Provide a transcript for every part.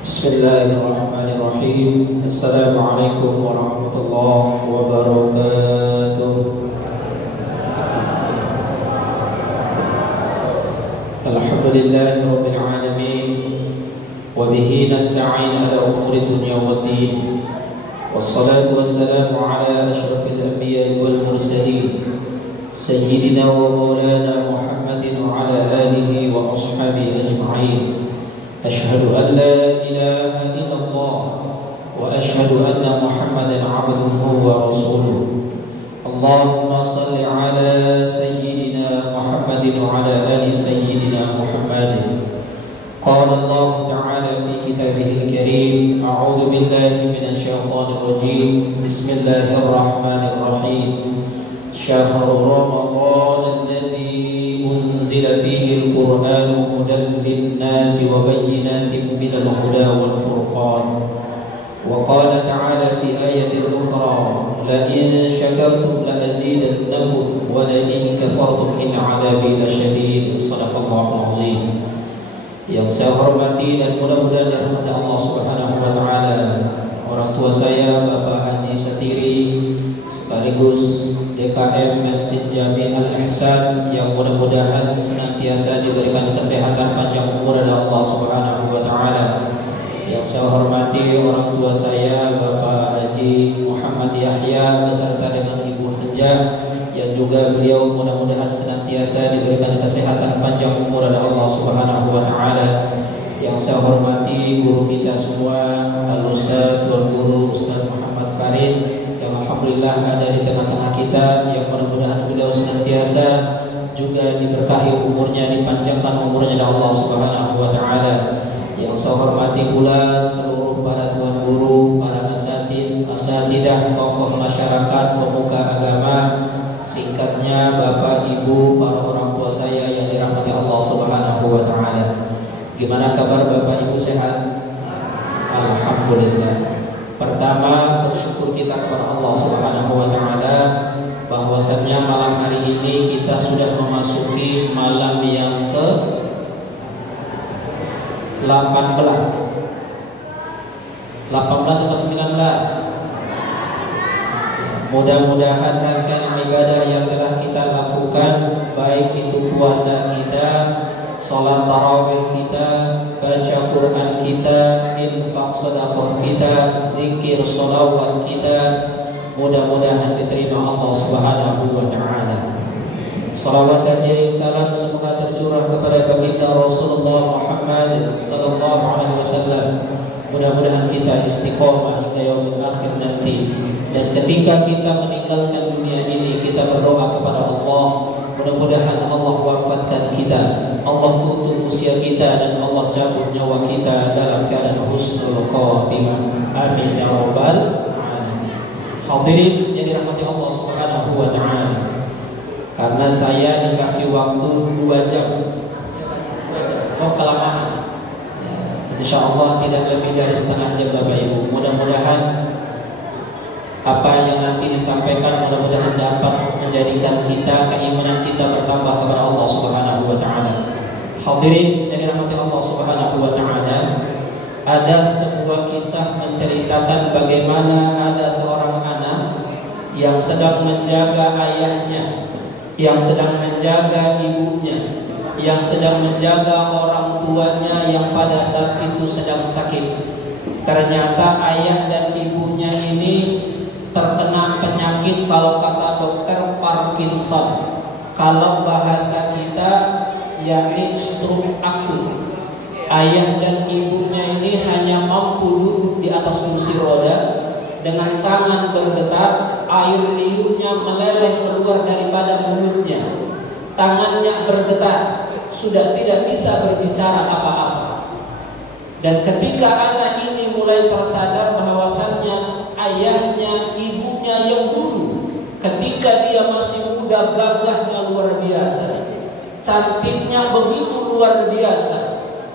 Bismillahirrahmanirrahim. Assalamualaikum warahmatullahi wabarakatuh. Alhamdulillahi rabbil alamin. Wa bihi nasta'in ala umuri dunya waddin. Wassalatu wassalamu ala asyrafil anbiya'i wal mursalin, sayyidina wa maulana Muhammadin wa ala alihi wa ashabihi ajma'in. Asyhadu an la ilaha illallah wa asyhadu anna Muhammadan abduhu wa rasuluh. Allahumma salli ala sayyidina Muhammadin wa ala ali sayyidina Muhammadin. Qala Allah ta'ala fi kitabihil karim, a'udzu billahi minasy syaithanir rajim. Bismillahirrahmanirrahim. Syahrul Ramadan alladzi unzila fihi al-Qur'anu hudan lin-nasi wa bayyinatin minal huda wal furqan. Wa qala ta'ala fi ayatin ukhra, la in syakartum la azidannakum wa la in kafartum inna 'adzabi lasyadid. Shadaqallahul azim. Yang saya hormati dan mudah-mudahan dirahmati Allah Subhanahu wa taala, orang tua saya Bapak Haji Satiri sekaligus DKM Masjid Jami Al-Ihsan, yang mudah-mudahan senantiasa diberikan kesehatan panjang umur oleh Allah Subhanahu wa taala. Yang saya hormati orang tua saya Bapak Haji Muhammad Yahya beserta dengan Ibu Hajah, yang juga beliau mudah-mudahan senantiasa diberikan kesehatan panjang umur oleh Allah Subhanahu wa taala. Yang saya hormati guru kita semua, Al-Ustaz Tuan Guru Ustaz Muhammad Farid, yang alhamdulillah ada di tengah-tengah kita, yang mudah-mudahan beliau senantiasa juga diberkahi umurnya, dipanjangkan umurnya oleh Allah Subhanahu wa taala. Yang saya hormati pula seluruh para tuan guru, para asatidah, tokoh masyarakat, pemuka agama, singkatnya Bapak Ibu, para orang tua saya yang dirahmati Allah Subhanahu wa taala. Gimana kabar Bapak Ibu, sehat? Alhamdulillah. Pertama, bersyukur kita kepada Allah Subhanahu wa taala bahwasannya malam hari ini kita sudah memasuki malam yang ke 18 atau 19. Mudah-mudahan rangkaian ibadah yang telah kita lakukan, baik itu puasa kita, sholat tarawih kita, baca Quran kita, infak sedekah kita, zikir sholawat kita, mudah-mudahan diterima Allah Subhanahu wa taala. Salawat dan salam semoga tercurah kepada baginda Rasulullah Muhammad sallallahu alaihi wasallam. Mudah-mudahan kita istiqomah hingga yaumil akhir nanti, dan ketika kita meninggalkan dunia ini kita berdoa kepada Allah, mudah-mudahan Allah wafatkan kita, Allah tutup usia kita, dan Allah cabut nyawa kita dalam keadaan husnul khatimah. Amin ya rabbal alamin. Hadirin yang dirahmati Allah Subhanahu wa taala, karena saya dikasih waktu 2 jam. Oh, kelamaan. Insya Allah tidak lebih dari setengah jam Bapak Ibu. Mudah-mudahan apa yang nanti disampaikan mudah-mudahan dapat menjadikan kita, keimanan kita bertambah kepada Allah Subhanahu wa taala. Hadirin yang dirahmati Allah Subhanahu wa taala, ada sebuah kisah menceritakan bagaimana ada seorang anak yang sedang menjaga ayahnya, yang sedang menjaga ibunya, yang sedang menjaga orang tuanya yang pada saat itu sedang sakit. Ternyata ayah dan ibunya ini terkena penyakit, kalau kata dokter Parkinson, kalau bahasa kita yakni stroke akut. Ayah dan ibunya ini hanya mampu duduk di atas kursi roda, dengan tangan bergetar, air liurnya meleleh keluar daripada mulutnya, tangannya bergetar, sudah tidak bisa berbicara apa-apa. Dan ketika anak ini mulai tersadar bahwasannya ayahnya, ibunya yang dulu ketika dia masih muda gagahnya luar biasa, cantiknya begitu luar biasa.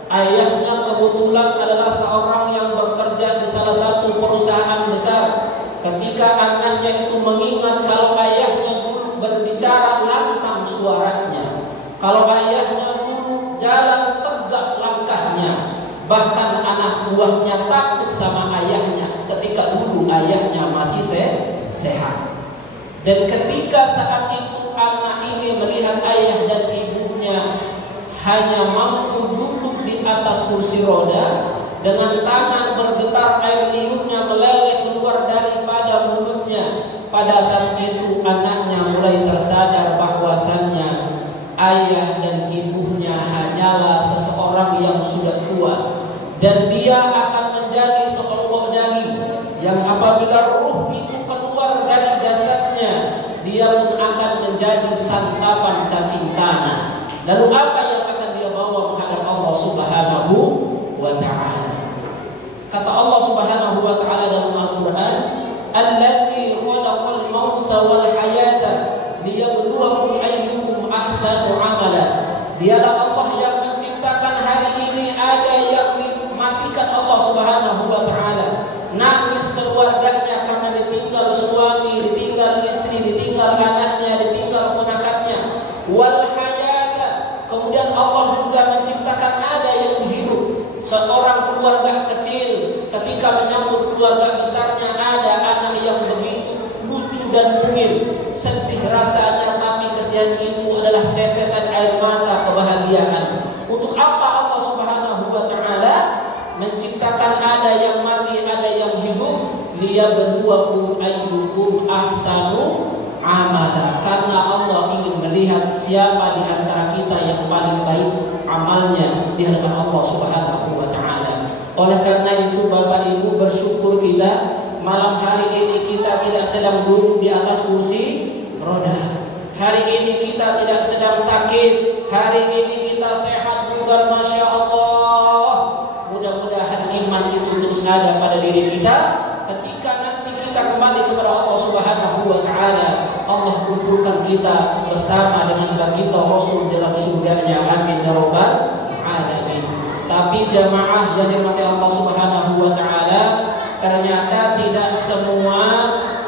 Ayahnya kebetulan adalah seorang yang bekerja di salah satu perusahaan besar. Ketika anaknya itu mengingat kalau ayahnya dulu berbicara lantang suaranya, kalau ayahnya dulu jalan tegak langkahnya, bahkan anak buahnya takut sama ayahnya ketika dulu ayahnya masih sehat. Dan ketika saat itu anak ini melihat ayah dan ibunya hanya mampu duduk di atas kursi roda, dengan tangan bergetar air liurnya meleleh keluar daripada mulutnya. Pada saat itu anaknya mulai tersadar bahwasannya ayah dan ibunya hanyalah seseorang yang sudah tua, dan dia akan menjadi seonggok daging yang apabila ruh itu keluar dari jasadnya, dia pun akan menjadi santapan cacing tanah. Lalu apa yang akan dia bawa menghadap Allah Subhanahu wa ta'ala? Kata Allah Subhanahu wa ta'ala dalam Al-Quran, "Alladzi khalaqal mauta wal hayata liyabluwakum ayyukum ahsanu amala." Dialah Allah yang menciptakan hari ini. Ada yang dimatikan Allah Subhanahu wa ta'ala, nangis keluarganya karena ditinggal suami, ditinggal istri, ditinggal anaknya, ditinggal ponakannya. Wal hayata, kemudian Allah juga menciptakan ada yang hidup. Seorang keluarga kecil ketika menyambut keluarga besarnya, ada anak yang begitu lucu dan mungil, sedih rasanya, tapi kesian itu adalah tetesan air mata kebahagiaan. Untuk apa Allah Subhanahu wa ta'ala menciptakan ada yang mati, ada yang hidup? Liyabluwakum ayyukum ahsanu amala, karena Allah ingin melihat siapa di antara kita yang paling baik amalnya di hadapan Allah Subhanahu wa ta'ala. Oleh karena itu Bapak Ibu, bersyukur kita malam hari ini kita tidak sedang duduk di atas kursi roda. Hari ini kita tidak sedang sakit. Hari ini kita sehat bugar, Masya Allah. Mudah-mudahan iman itu terus ada pada diri kita. Ketika nanti kita kembali kepada Allah Subhanahu wa ta'ala, Allah kumpulkan kita bersama dengan baginda Rasul dalam surganya. Amin ya rabbal alamin. Tapi jamaah yang dirahmati Allah Subhanahu wa ta'ala, ternyata tidak semua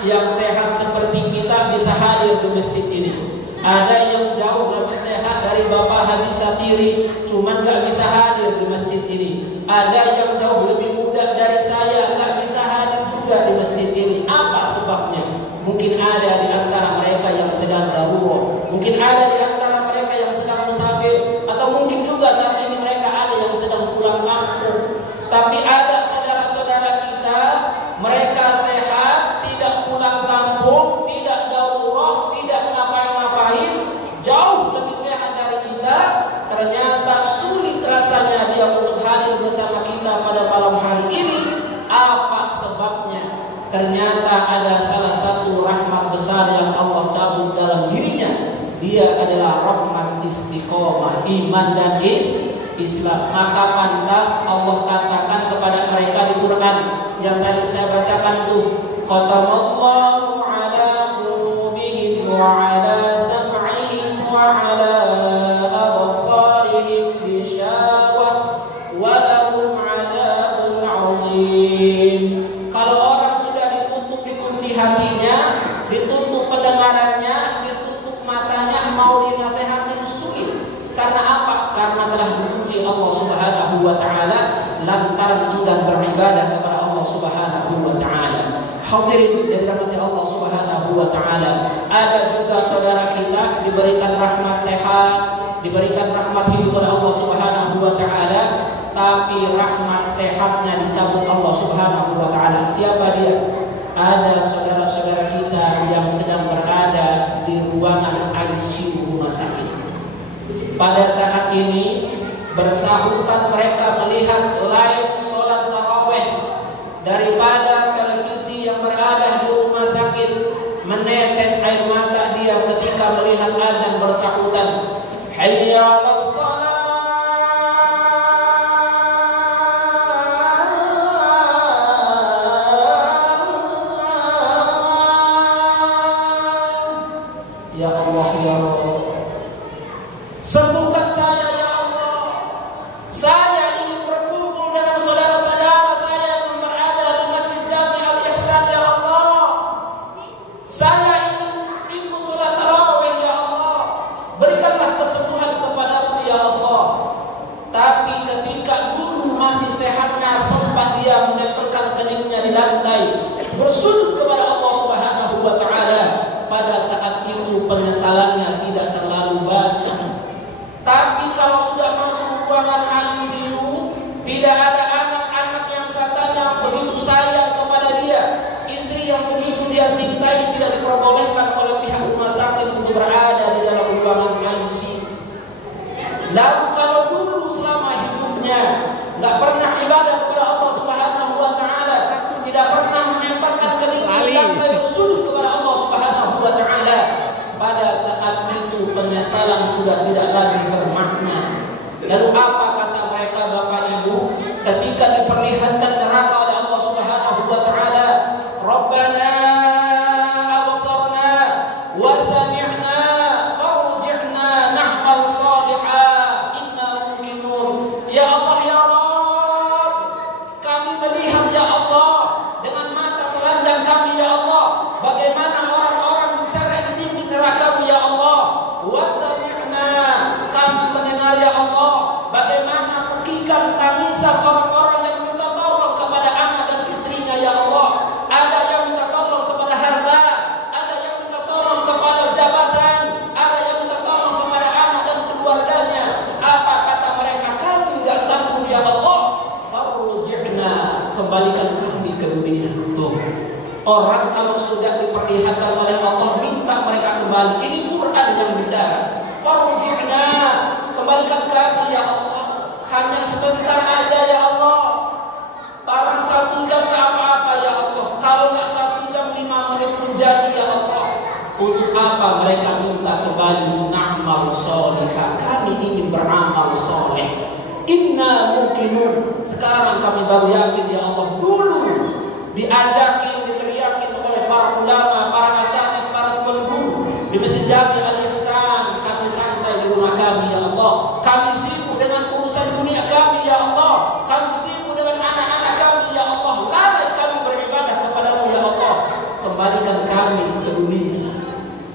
yang sehat seperti kita bisa hadir di masjid ini. Ada yang jauh lebih sehat dari Bapak Haji Satiri, cuman gak bisa hadir di masjid ini. Ada yang jauh lebih muda dari saya, gak bisa hadir juga di masjid ini. Apa sebabnya? Mungkin ada di antara mereka yang sedang darurat, mungkin ada di antara mereka yang sedang musafir, atau mungkin juga saat ini mereka ada yang sedang pulang kampung. Tapi ada saudara-saudara kita, mereka sehat, tidak pulang kampung, tidak darurat, tidak ngapain-ngapain, jauh lebih sehat dari kita. Ternyata sulit rasanya dia untuk hadir bersama kita pada malam hari ini. Apa sebabnya? Ternyata ada salah satu rahmat besar yang Allah cabut dalam dirinya. Dia adalah rahmat istiqomah, iman dan Islam. Maka pantas Allah katakan kepada mereka di Quran yang tadi saya bacakan tuh, khatamallahu ala qulubihim wa ala sam'ihim wa ala absarihim ghishawah wa lahum 'adzabun 'adzim. Kalau orang sudah ditutup, dikunci hatinya, ditutup pendengarannya, ditutup matanya, mau dinasehatin sulit. Karena apa? Karena telah dikunci Allah Subhanahu wa ta'ala, lantaran enggan beribadah kepada Allah Subhanahu wa ta'ala. Hadirin yang dirahmati Allah Subhanahu wa ta'ala, ada juga saudara kita diberikan rahmat sehat, diberikan rahmat hidup oleh Allah Subhanahu wa ta'ala, tapi rahmat sehatnya dicabut Allah Subhanahu wa ta'ala. Siapa dia? Ada saudara-saudara kita yang sedang berada di ruangan ICU rumah sakit. Pada saat ini bersahutan mereka melihat live sholat tarawih daripada televisi yang berada di rumah sakit. Menetes air mata dia ketika melihat azan bersahutan, hayya 'alas shalah. Ya Allah, ya Allah, sembuhkan saya ya Allah. Saya ingin berkumpul bersujud kepada Allah Subhanahu wa taala, pada saat itu penyesalannya tidak terlalu banyak. Tapi kalau sudah masuk ruangan ICU, tidak ada anak-anak yang katanya begitu sayang kepada dia, istri yang begitu dia cintai, tidak diperbolehkan oleh pihak rumah sakit untuk berada di dalam ruangan ICU. Lalu kalau dulu selama hidupnya nggak pernah ibadah kepada Allah Subhanahu wa taala, tidak pernah menempatkan kediri lantai bersujud kepada Allah Subhanahu wa taala, pada saat itu penyesalan sudah tidak lagi bermakna. Lalu apa kata mereka Bapak Ibu ketika diperlihatkan neraka oleh Allah Subhanahu wa taala? Rabbana absarna wa sami'na farji'na na'mal shalihan inna muqinun. Ya Allah ya Rabb, kami melihat ya Allah dengan mata telanjang kami ya Allah, bagaimana orang-orang diseret di dinding neraka ya Allah. Wa sami'na, kami mendengar ya Allah bagaimana pekikan tangisan orang-orang yang minta tolong kepada anak dan istrinya ya Allah. Ada yang minta tolong kepada harta, ada yang minta tolong kepada jabatan, ada yang minta tolong kepada anak dan keluarganya. Apa kata mereka? Kami enggak sanggup ya Allah. Farji'na, kembalikan kami ke dunia. Tuh, orang kalau sudah diperlihatkan oleh Allah minta mereka kembali. Ini Quran yang bicara. Farji'na, kembalikan kami ya Allah. Hanya sebentar aja ya Allah. Barang 1 jam ke apa-apa ya Allah. Kalau nggak 1 jam 5 menit pun jadi ya Allah. Untuk apa mereka minta kembali? Na'mal sholihah, kami ingin beramal soleh. Inna muqinun, sekarang kami baru yakin ya Allah. Dulu diajakin, diteriakin oleh para ulama, para asatidz, para tuan guru di Masjid Jami Al-Ihsan, kami santai di rumah kami ya Allah. Kami sibuk dengan urusan dunia kami ya Allah. Kami sibuk dengan anak-anak kami ya Allah. Lalai kami beribadah kepadamu ya Allah. Kembalikan kami ke dunia.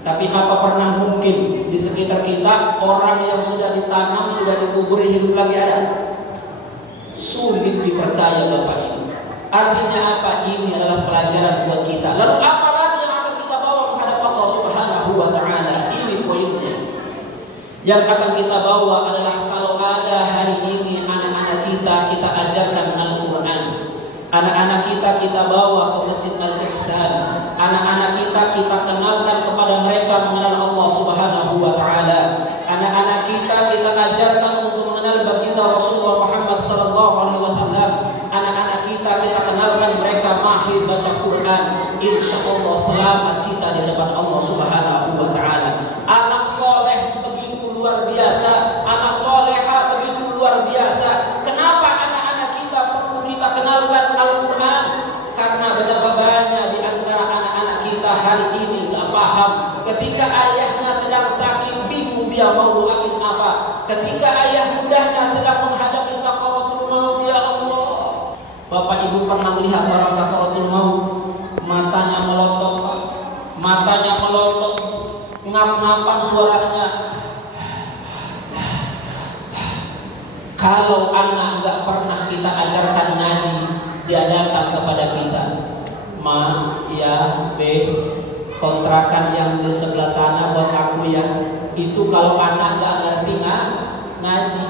Tapi apa pernah mungkin di sekitar kita orang yang sudah ditanam, sudah dikuburi hidup lagi ada? Sulit dipercaya Bapak Ibu. Artinya apa? Ini adalah pelajaran buat kita. Lalu apa lagi yang akan kita bawa menghadap Allah Subhanahu wa taala? Ini poinnya. Yang akan kita bawa adalah kalau ada hari ini anak-anak kita ajarkan Al-Quran. Anak-anak kita bawa ke Masjid Al-Ihsan. Anak-anak kita kenalkan kepada mereka mengenal Allah Subhanahu wa taala. Anak-anak kita ajarkan untuk mengenal baginda Rasulullah Muhammad sallallahu alaihi wasallam. Anak-anak kita kenalkan mereka mahir baca Quran. Insyaallah selamat kita di hadapan Allah Subhanahu wa taala. Anak soleh begitu luar biasa, anak soleha begitu luar biasa. Kenapa anak-anak kita perlu kita kenalkan Al-Quran? Karena betapa banyak di antara anak-anak kita hari ini nggak paham. Ketika ayahnya sedang sakit, bingung dia mau doain apa. Ketika ayah bundanya sedang menghadapi sakaratul maut, ya Allah. Bapak Ibu pernah melihat orang sakaratul maut, matanya melotot, ngap-ngapan suaranya. Kalau anak nggak pernah kita ajarkan ngaji, dia datang kepada kita, Ma, ya, B, kontrakan yang di sebelah sana buat aku ya. Itu kalau anak nggak ngerti ngaji.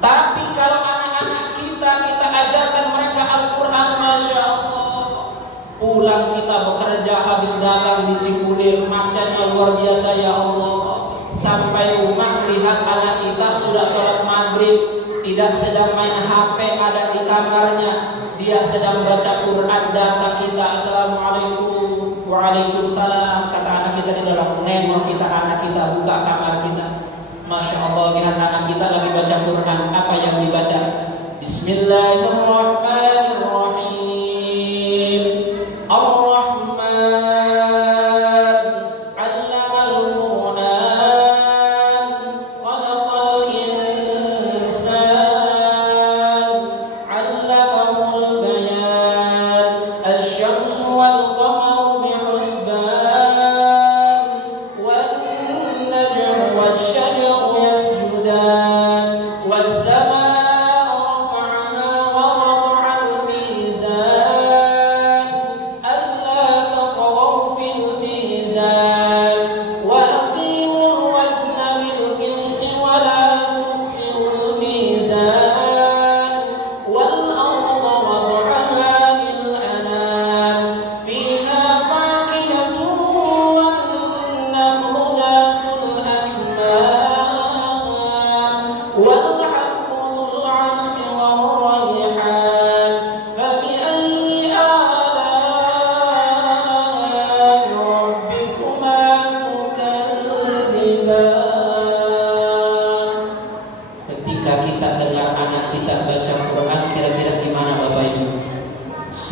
Tapi kalau anak-anak kita ajarkan mereka Al-Quran, Masya Allah. Pulang kita bekerja, habis dagang di Cikunir, macetnya luar biasa ya Allah. Sampai rumah lihat anak kita sudah sholat maghrib, tidak sedang main HP, ada di kamarnya, dia sedang baca Quran. Data kita, Assalamualaikum, Waalaikumsalam, kata anak kita di dalam. Nengok kita, anak kita buka kamar kita, Masya Allah, lihat anak kita lagi baca Quran. Apa yang dibaca? Bismillahirrahmanirrahim. Ar-Rahman 'allamal Qur'an, khalaqal insan, 'allamahul bayan, asy-syamsu wal qamaru bihusban, wan najmu wasy-syajaru yasjudan, was-samaa'a rafa'aha wa wada'a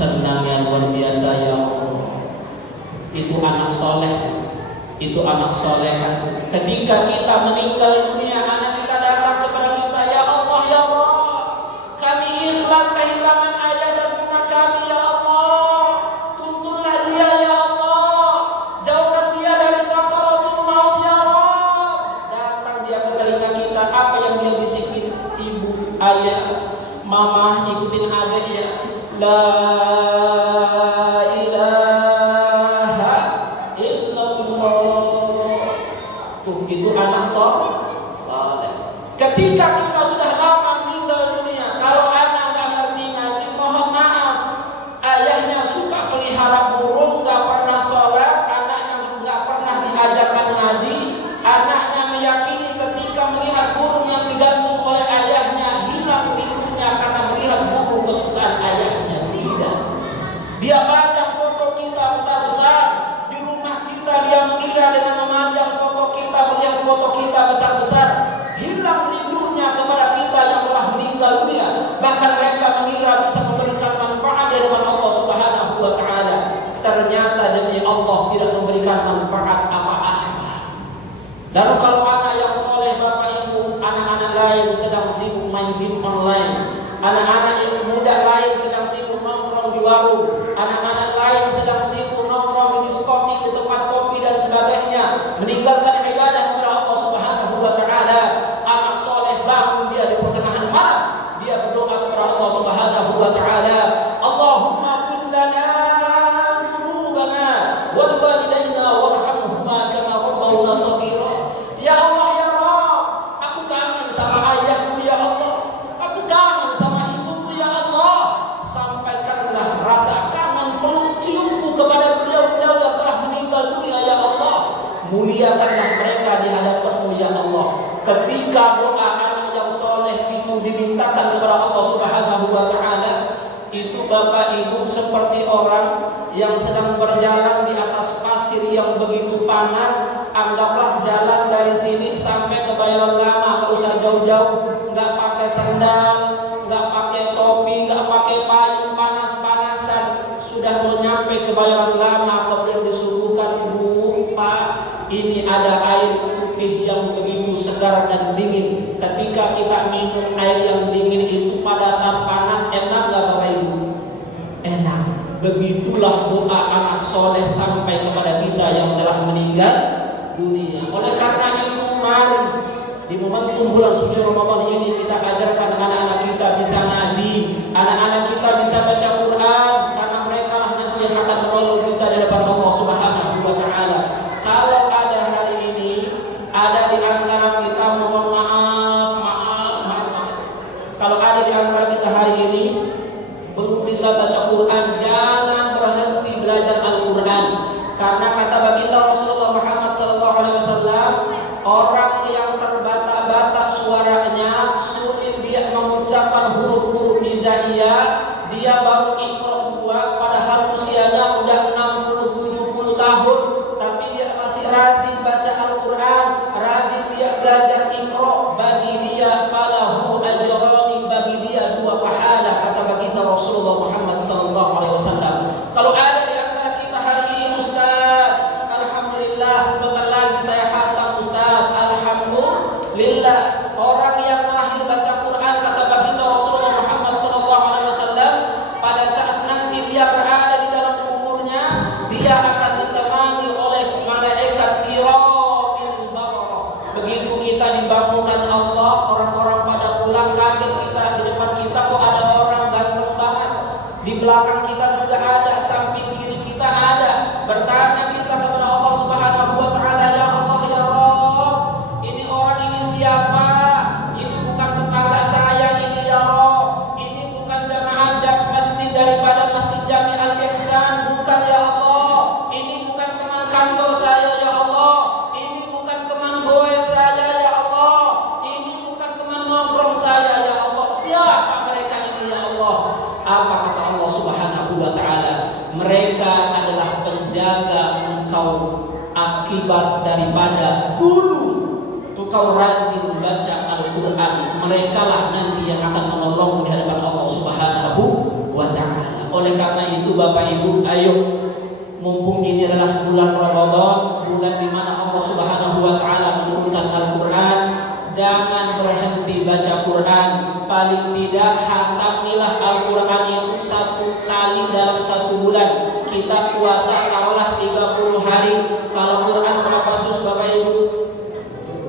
senangnya luar biasa ya Allah. Itu anak soleh, itu anak solehah. Ketika kita meninggal dunia, anak kita datang kepada kita, ya Allah, ya Allah, kami ikhlas kehilangan ayah dan bunda kami, ya Allah. Tuntunlah dia, ya Allah. Jauhkan dia dari sakaratul maut, ya Allah. Datang dia ke telinga kita, apa yang dia bisikin? Ibu, ayah, mama, ikutin adik ya. La ilaha illallah. Tuh, itu anak saleh. Ketika kita sudah lama meninggal dunia, kalau anak nggak ngerti ngaji, mohon maaf, ayahnya suka pelihara burung, nggak pernah sholat, anaknya nggak pernah diajarkan ngaji, anaknya meyakini ketika melihat burung yang digantung oleh ayahnya hilang rindunya karena melihat burung kesukaan ayahnya. Tidak, dia pajang foto kita besar-besar di rumah kita, dia mengira dengan memajang foto kita, melihat foto kita besar-besar, hilang rindunya kepada kita yang telah meninggal dunia. Bahkan mereka mengira bisa memberikan manfaat dari Allah Subhanahu wa Ta'ala. Ternyata demi Allah tidak memberikan manfaat apa-apa. Lalu kalau anak yang soleh, bapak ibu, anak-anak lain sedang sibuk main game online, anak-anak yang muda lain sedang sibuk nongkrong di warung, anak-anak lain sedang sibuk nongkrong di diskotik, di tempat kopi dan sebagainya, meninggalkan ibadah kepada Allah Subhanahu wa Ta'ala. Anak soleh bangun dia di pertengahan malam, dia berdoa kepada Allah Subhanahu wa Ta'ala, Allahumma fir lana dzunubana wa liwalidayna warhamhuma kama rabbawna shaghira. Ya Allah, ya Rabb, aku kangen sama ayahku, ya Allah. Aku kangen sama ibuku, ya Allah. Sampaikanlah rasa kangen, peluk ciumku kepada beliau-beliau yang telah meninggal dunia, ya Allah. Muliakanlah mereka di hadapan-Mu, ya Allah. Ketika doa anak yang soleh itu dimintakan kepada Allah Subhanahu wa Ta'ala, itu bapak ibu seperti orang yang sedang berjalan di atas pasir yang begitu panas. Anggaplah jalan dari sini sampai ke Bayaran Lama, nggak usah jauh-jauh, nggak pakai sandal, nggak pakai topi, nggak pakai payung, panas-panasan, sudah mau nyampe ke Bayaran Lama, kemudian disuguhkan, Bu, Pak, ini ada air putih yang begitu segar dan dingin. Ketika kita minum air yang dingin itu pada saat panas, enak nggak bapak ibu? Enak. Begitulah doa anak soleh sampai kepada kita yang telah meninggal dunia. Oleh karena itu, mari di momentum bulan suci Ramadan ini kita ajarkan anak-anak kita bisa ngaji, anak-anak kita bisa baca Quran, karena mereka lah nanti yang akan menolong kita di depan Allah Subhanahu wa Ta'ala. Kalau ada hari ini, ada di antara kita, mohon maaf. Kalau ada di antara kita hari ini belum bisa baca Quran, jangan berhenti belajar Al-Quran. Karena kata baginda Rasulullah Muhammad SAW, orang yang terbata-bata suaranya, sulit dia mengucapkan huruf-huruf hijaiyah, dia baru Iqra 2, padahal usianya udah 60-70 tahun, tapi dia masih rajin baca Al-Quran, rajin dia belajar Iqra. Bagi dia falahu ajrani, bagi dia 2 pahala, kata baginda Rasulullah Muhammad SAW. Kalau ada di antara kita hari ini, Ustaz, alhamdulillah, sebentar lagi saya khatam, Ustaz, alhamdulillah. Orang yang mahir baca Quran, kata baginda Rasulullah Muhammad SAW, pada saat nanti dia berada di dalam kuburnya, dia akan ditemani oleh malaikat kiramil bararah. Begitu kita dibangunkan Allah, orang-orang pada pulang, kaget kita, di depan kita kok ada orang ganteng banget, di belakang kita juga ada, samping kiri kita ada. Bertanya kita kepada Allah Subhanahu wa Ta'ala, ya Allah, ya Rabb, ini orang ini siapa? Ini bukan tetangga saya ini, ya Rabb. Ini bukan jamaah masjid daripada Masjid Jami Al-Ihsan, bukan, ya Allah. Ini bukan teman kantor saya, ya Allah. Ini bukan teman goes saya, ya Allah. Ini bukan teman nongkrong saya, ya Allah. Siapa mereka ini, ya Allah? Apa kata Allah Subhanahu wa Ta'ala? Mereka adalah penjaga engkau akibat daripada dulu engkau rajin baca Al-Quran. Mereka lah nanti yang akan menolong di hadapan Allah Subhanahu wa Ta'ala. Oleh karena itu, itu Bapak Ibu, ayo mumpung ini adalah bulan Ramadan, bulan di mana Allah Subhanahu wa taala menurunkan Al-Qur'an, jangan berhenti baca Quran. Paling tidak hatamilah Al-Qur'an itu 1 kali dalam 1 bulan. Kita puasa taruhlah 30 hari. Kalau Quran berapa juz Bapak Ibu?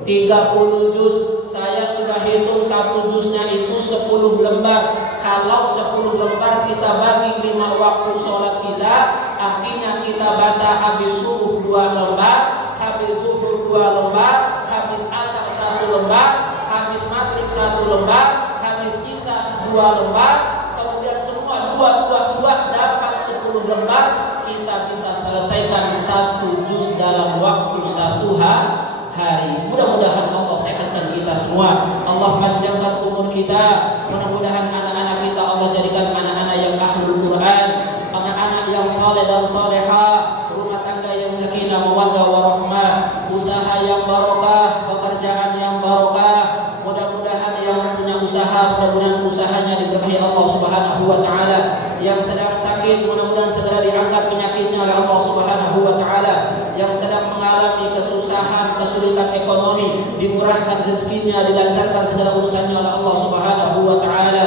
30 juz. Saya sudah hitung 1 juznya itu 10 lembar. Kalau 10 lembar kita bagi 5 waktu sholat kita, artinya kita baca habis subuh 2 lembar, habis zuhur 2 lembar, habis asar 1 lembar, habis maghrib 1 lembar, habis isya 2 lembar, kemudian semua 2 dapat 10 lembar. Kita bisa selesaikan 1 juz dalam waktu 1 hari. Mudah-mudahan Allah sehatkan kita semua, Allah panjangkan umur kita. Mudah-mudahan anak-anak kita Allah jadikan anak-anak yang ahlul Quran, anak-anak yang saleh dan salehah, rumah tangga yang sakinah mawaddah warahmah, usaha yang barokah, pekerjaan yang barokah. Mudah-mudahan yang punya usaha, mudah-mudahan usahanya diberkahi Allah Subhanahu wa taala. Yang sedang sakit, mudah-mudahan segera diangkat penyakitnya oleh Allah Subhanahu wa taala. Yang sedang mengalami kesusahan, kesulitan ekonomi, dimurahkan rezekinya, dilancarkan segala urusannya oleh Allah Subhanahu wa taala.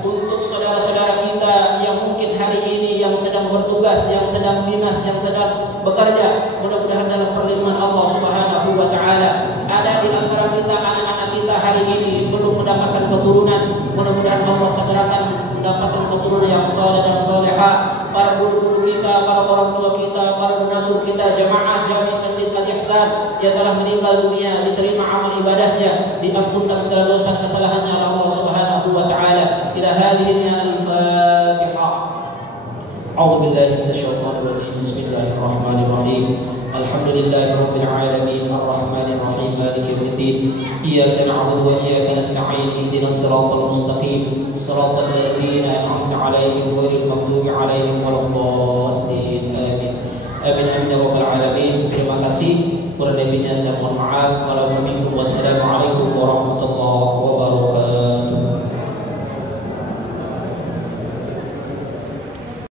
Untuk saudara-saudara kita yang mungkin hari ini yang sedang bertugas, yang sedang dinas, yang sedang bekerja, mudah-mudahan dalam perlindungan Allah Subhanahu wa taala. Ada di antara kita anak-anak kita hari ini belum mendapatkan keturunan, mudah-mudahan Allah segerakan mendapatkan keturunan yang saleh dan salehah. Para guru-guru kita, para orang tua kita, para donatur kita, jamaah Jami' Masjid Al-Ihsan yang telah meninggal dunia, diterima amal ibadahnya, diampunkan segala dosa kesalahannya oleh Allah Subhanahu wa taala. Ila hadhihi al-Fatihah. A'udzu billahi minasyaitonir rajim. Bismillahirrahmanirrahim. Alhamdulillahi rabbil alamin, arrahmanir rahim, maliki yaumiddin. Iyyaka na'budu wa iyyaka nasta'in. Ihdinas siratal mustaqim, siratal ladzina an'amta 'alaihim ghairil maghdubi 'alaihim waladdallin. Amin. Amin amin ya rabbal alamin. Terima kasih. Kurang lebihnya saya mohon maaf. Kalau